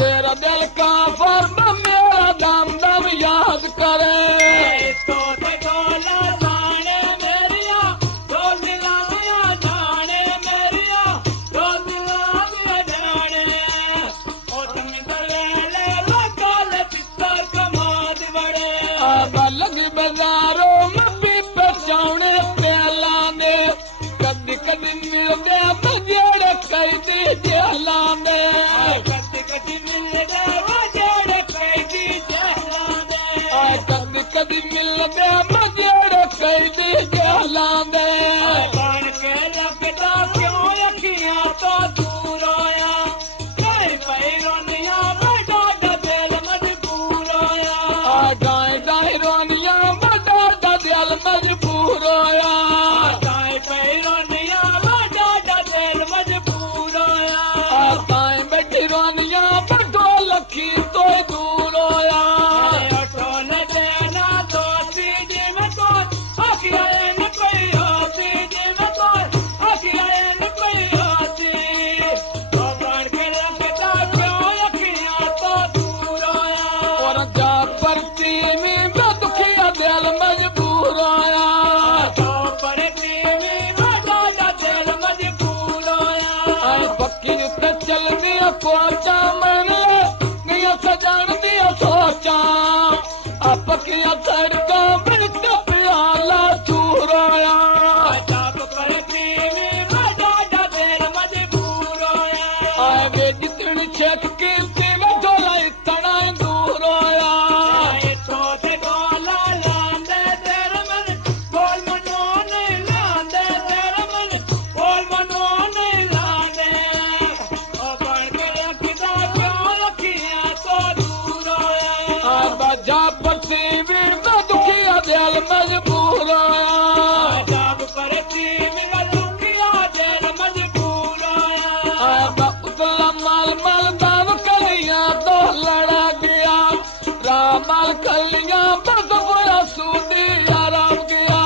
तेरा दिल का फर्म मेरा दम दम याद करे। इसको ते डोला जाने मेरिया डोल दिलाया जाने मेरिया डोल दिलाया जाने ओ तुम दलेले लगल चित्तर कमाद बड़े लगी बाजारों में भी पहुंचाने प्याला ने कदी कदी मिलदे मजेड़े कैदी जेला ने कदी कदी मिलदे मजेड़े कैदी जेला ने कदी कदी मिलदे मजेड़े कैदी जेला ने बन के लगदा क्यों अखियां तो दूर होया कई पैरोनिया बड़ा दिल मजबूर होया गाय गाय रोनिया बड़ा दिल मजबूर होया गाय पैरोनिया बड़ा दिल मजबूर होया गाय बैठी रोनिया बड़ो लखी तो दूर होया ऑटो न देना दोस्ती जी में तो अखियां कोई होती जी में तो अखियां कोई होती तो बन के लगदा क्यों अखियां तो दूर होया और जा परती में दुखिया दिल मजबूर होया तो पर पीवी बड़ा दिल मजबूर होया पक्की ते चल गया कोचा मैंने गया सजान दिया सोचा पक्किया सड़का बिल्क प्याला चूर होया जब पर पीवी बड़ा दिल मजबूर होया वे जितनी छेक की में धोला इतना दूर होया तो ते डोला लांदे तेरे मन बोल मनो नहीं लांदे तेरे मन बोल मनो नहीं लांदे ओ बन के रखदा क्यों रखियां तो दूर होया बाजा पसी भी दुखिया दिल मजबूर होया जब पर पीवी दुखिया दिल मजबूर होया उतला माल माल दाव कलिया तो लड़ा गया रामाल कलिया बस बोया सूदी आराम गया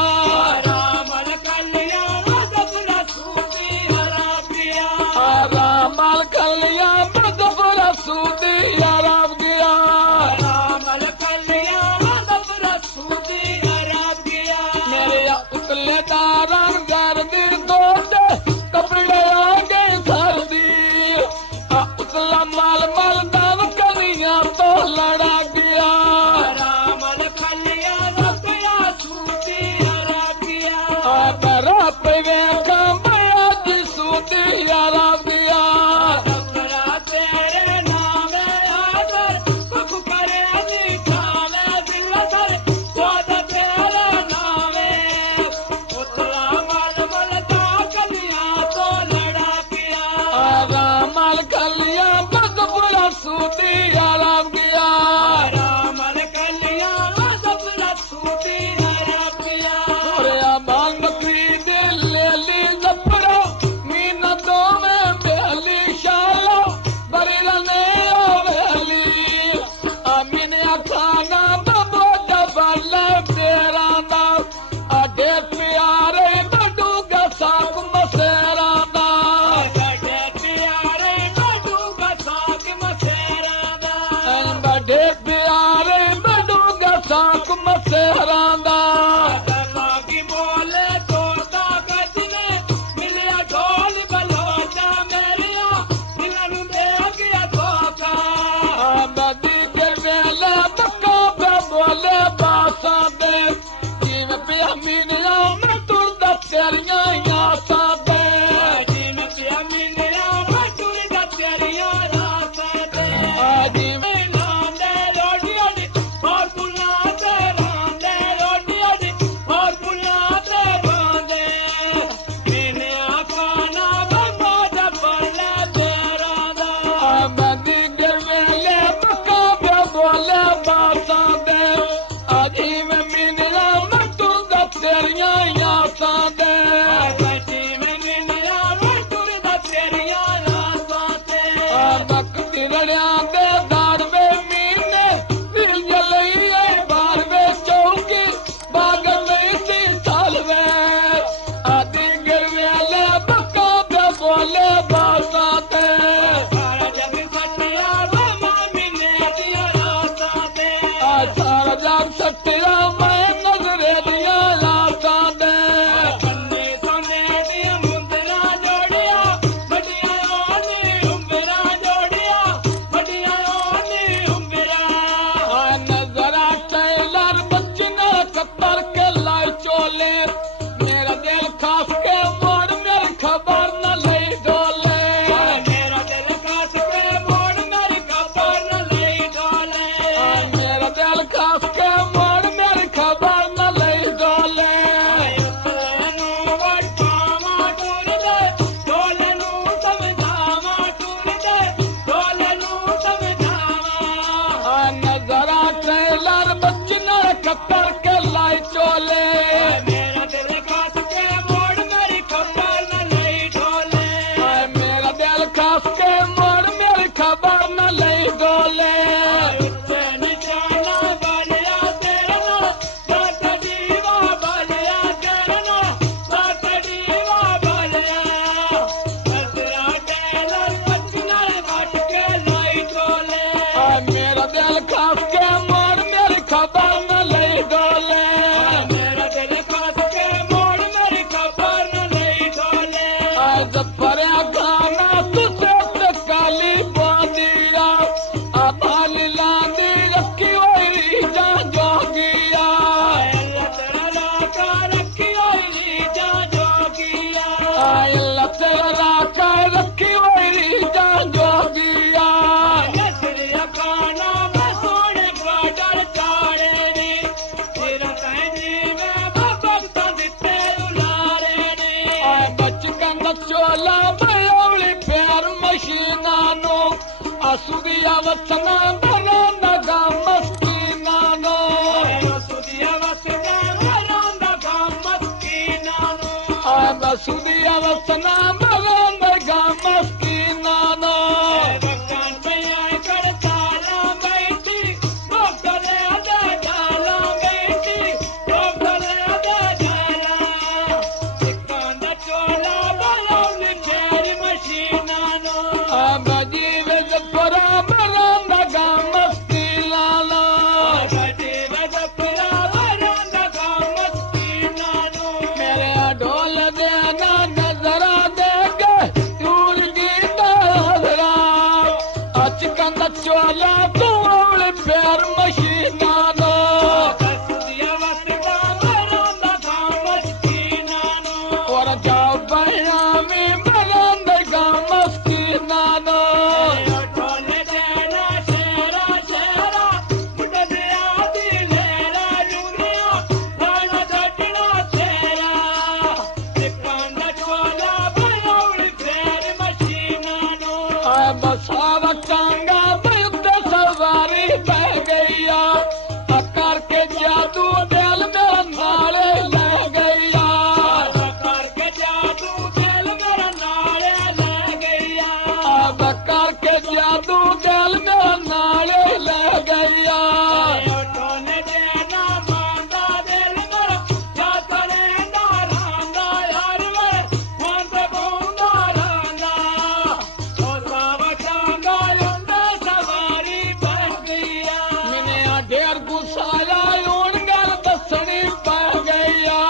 रामल कलिया मदपुरा सूदी हराम गया रामाल कलिया बस बोया सूदी आराम गया रामल कलिया मदपुरा सूदी हराम गया मेरे उतले दाराम गर्दी दोस्त कपड़े आगे सर्दी उतला माल माल दाव कलिया तो लड़ा गया रामल कलिया मदपुरा सूदी हराम गया बरा पे गया बया जी सूदी आराम गया दफरा तेरे नाम आदर कुछ करे निकाले दिल कर तो तेरे नाम उतला मल मल दा कलिया तो लड़ा पिया रामाल कलिया बद बुरा सूदी आराम गया रामल कलिया मदपुरा सूदी हराम गया माल बकरी दे ले ली जपड़ा मीना दो में बेली शाला बरीला ने बेली अमीन खाना बबो दबला तेरा ना आडे प्यारे बडूगा साक मसेरा ना बड़े प्यारे बडूगा साक मसेरा दा बड़े प्यारे बडूगा साक मसेरा ना बाकी बोले तोता गजने मिलिया ढोल बलोचा मेरिया दिलन दे गया धोखा बदी के वेला बक्का पे बोले बासा दे जीव पे अमीनिया में तुरदा तेरियां यासा दे जिन पिया मिलिया मटुर दा तेरिया रात दे जीव लांदे रोटी अड़ी और बुलाते बांधे रोटी अड़ी और बुलाते बांधे मैंने खाना बना जबला तेरा दा बदी के वेले बक्का दिल खास के मोड़ मेरी खबर न ले डोले मेरा दिल खास के मोड़ मेरी खबर न नहीं डोले आज परे गाना तुझे तो काली बांदिया आबाल लांदी रखी हुई जा जोगिया अल्लाह तेरा लाका रखी हुई जा जोगिया अल्लाह तेरा लाका रखी हुई जा जोगिया नसरिया काना मैं सोने बाडर काड़े ने तेरा कहने में भक्त दिते उलारे ने बचकन चोला बयोली प्यार मशीना नो असुदिया वतना बना नगा मस्कीना नो सुदिया वसना वरंदा गाम मस्कीना नो बसुदिया वतना बना नगा मस्कीना नो बक्कान पे आए कड़ताला बैठी भक्तले आदा जाला बैठी भक्तले आदा जाला सिक्कांदा चोला बयोली प्यारी मशीना नो बजी वेज परा बना नगा मस्कीना नो बड़ी वजपरा वरंदा गाम मस्कीना नो मेरे ढोल देना नजरा देगा दूर की नजरा अचकन चोला तू प्यार मशीना नो सुदिया वसना वरंदा गाम मस्कीना नो और जाओ बहना में बरंद का मस्कीना नो ढोले देना शेरा शेरा मुझे आदि लेरा लुनिया खाना घटना शेरा सिक्कांदा चोला बयोली फेर मशीना नो बसाव चांगा बुद्ध सवारी बह गैया अकर के जादू दिल में नाले ले गैया करके जादू खेल मेरा नाले ले गया बकर के जादू दिल में नाले ले गैया ढोले देना मांदा दिल मेरा क्या करेगा रांदा यार मेरे मन बूंदा रांदा ओ सावधांगा लुंडे सवारी बन गया मैंने ढेर गुस्साया ऊन गल दसनी पै गैया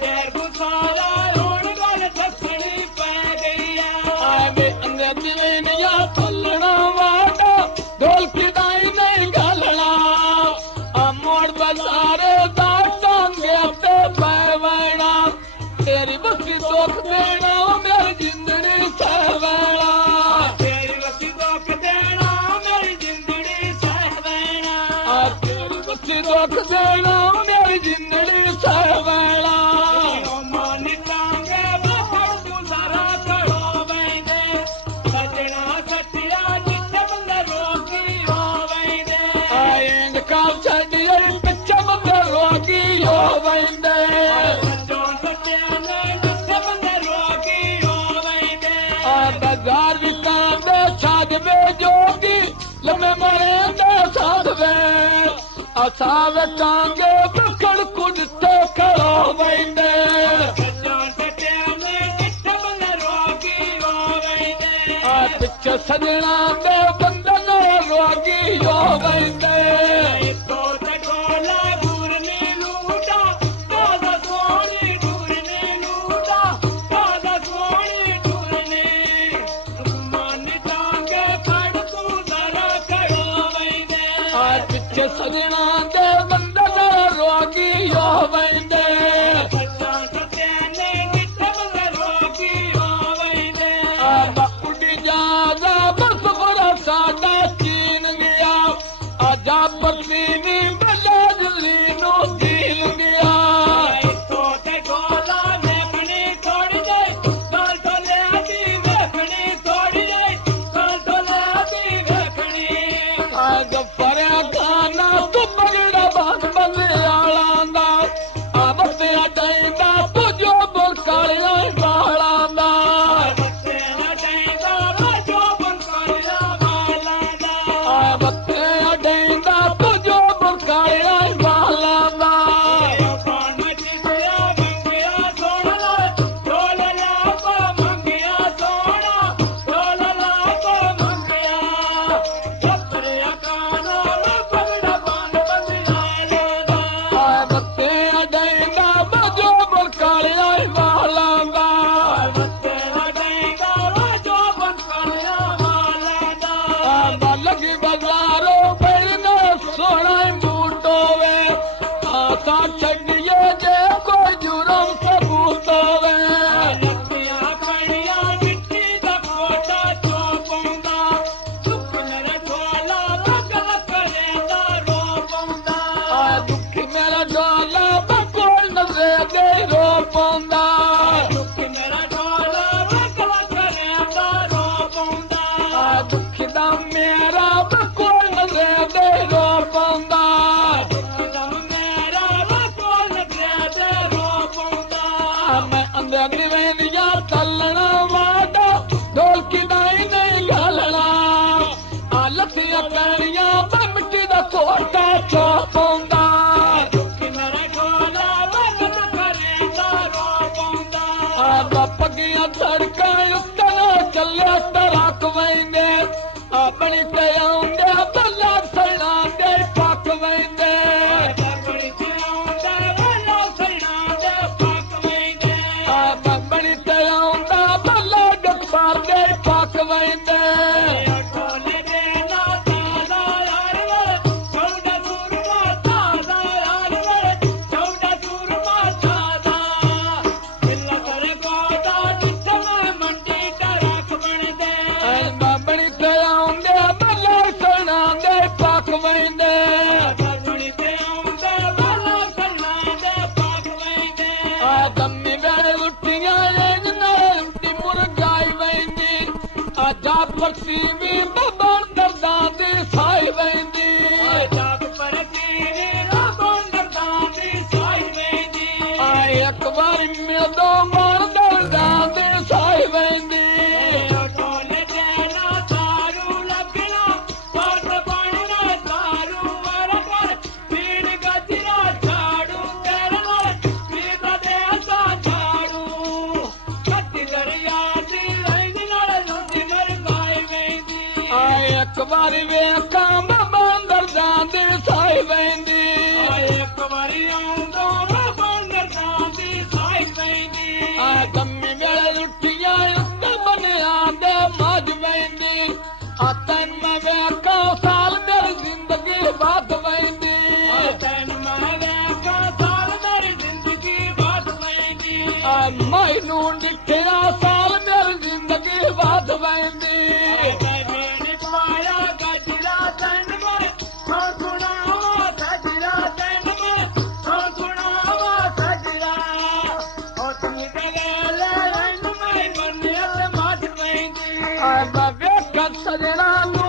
ढेर गुसाला रोड गल दसनी पै गया आगे अंग्रेजी में निया पलना वाटा ढोल की दाई नहीं घलना मोड़ बाजारे दांगे ते पैवना तेरी बस्ती दुख देना मेरी जिंदड़ी सहवना तेरी वसी दुख देना मेरी जिंदड़ी सहवैना तेरी बस्ती दुख देना मेरी जिंदड़ी सहवना मानी टांगे बखड़ गुजारा करो बैठे सजना सतिया जिते बंदे रोगी हो बैठे आयन का छड़िए पिछे बंदे रोगी हो वंदे सजो सतिया ने जिते बंदे रोगी हो बैठे बाजार विकांदे छाजवे जोगी लम्बे मरे दे साधवे असावे कांगे बखड़ कुदते खड़ो वंदे सजो सतिया ने जिते बंदे रोगी हो बैठे पिछे सजना दे बंदे रोगी हो वंदे तो तोला गुरनी लूटा दादा सोनी गुरनी लूटा दादा सोनी गुरनी मन टांगे फड़ तू जरा खड़ो वैंदे पिछे सजना दे बंदे रोगी हो वंदे बच्चा सत्याने जिते बंदे रोगी हो वैंदे उड़ी जादा बस बड़ा सादा चीन गया आजा पत्नी बल्ले नो दिल गया तो ते गोला देखनी थोड़ी दे कल तो ले आती देखनी थोड़ी दे कल तो ले आती देखनी आज पर खाना तू बगड़ा अग्नि वेंदिया तलना वादा ढोलकी दाई नहीं घालना आ लथियां पैणियां मिट्टी दा कोटा चो पौंदा पगियां सड़कां उत्ते चलिया तराक वेंदे अपनी ते आउंदे बल्ला सड़ा दे पक वेंदे बनी ते आउंदा बल्ला गफार दे पक वेंदे परसीवी बन दर्दा दी साई वेंदी जग परसीवी बन दर्दा दी साई वेंदी एक बार मिलदो मन दर्दा दी साई वेंदी कोले देना दारू लगना पाट बनना दारू वरकर पीड़ गजरा झाड़ू तेरे नाल पीदा दे सा झाड़ू छत्ती दरिया दी रैनी नाल लुटी एक बारी वेखा बंदर जांदी साई वेंदी एक बारी आउंदो बंदर जांदी साई वेंदी कम्मी वेले लुटिया उत्ते बनया दे मज वेंदी तैन मैं वेखा साल मेरी जिंदगी बात वेंदी तैन मैं वेखा साल मेरी जिंदगी बात वेंदी मैनू डिठिया साल मेरी जिंदगी बात वेंदी सजना